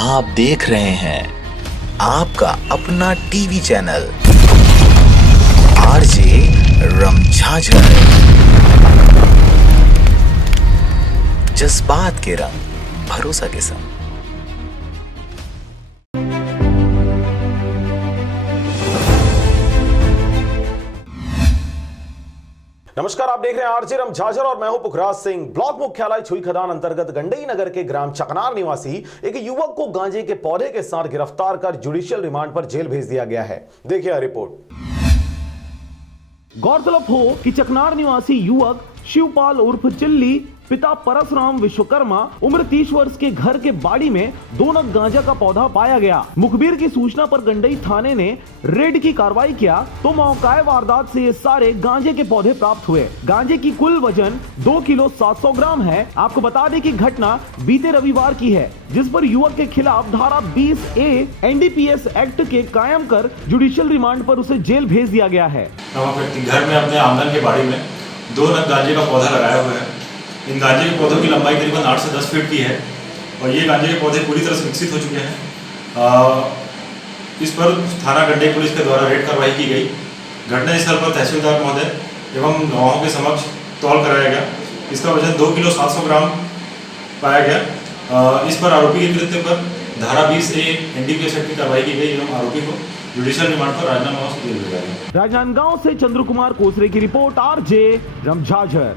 आप देख रहे हैं आपका अपना टीवी चैनल आरजे रमझाझर। जज्बात के रंग, भरोसा के संग। नमस्कार, आप देख रहे हैं आरजे रमझाझर और मैं हूं पुखराज सिंह। ब्लॉक मुख्यालय छुई खदान अंतर्गत गंडई नगर के ग्राम चकनार निवासी एक युवक को गांजे के पौधे के साथ गिरफ्तार कर जुडिशियल रिमांड पर जेल भेज दिया गया है। देखिए रिपोर्ट। गौरतलब हो कि चकनार निवासी युवक शिवपाल उर्फ चिल्ली पिता परसराम विश्वकर्मा उम्र 30 वर्ष के घर के बाड़ी में 2 नग गांजा का पौधा पाया गया। मुखबिर की सूचना पर गंडई थाने ने रेड की कार्रवाई किया तो मौकाए वारदात से ये सारे गांजे के पौधे प्राप्त हुए। गांजे की कुल वजन 2 किलो 700 ग्राम है। आपको बता दें कि घटना बीते रविवार की है, जिस पर युवक के खिलाफ धारा 20A NDPS एक्ट के कायम कर जुडिशियल रिमांड पर उसे जेल भेज दिया गया है। घर में अपने आंगन के बाड़ी में 2 नग गांजे का पौधा लगाया हुआ है। इन गांजे के पौधों की लंबाई करीबन 8 से 10 फीट की है और ये गांजे के पौधे पूरी तरह से विकसित हो चुके हैं। इस पर थाना गंडई पुलिस के द्वारा रेड कार्रवाई की गई। घटनास्थल पर तहसीलदार महोदय एवं गवाहों के समक्ष तौल कराया गया। इसका वजन 2 किलो 700 ग्राम पाया गया। इस पर आरोपी के कृत्य पर धारा 20A NDPS एक्ट की कार्रवाई की गई एवं आरोपी को जुडिशियल रिमांड पर राजनांदगांव से जेल भेजा गया। राजनांदगांव से चंद्र कुमार कोसरे की रिपोर्ट, आरजे रमझाझर।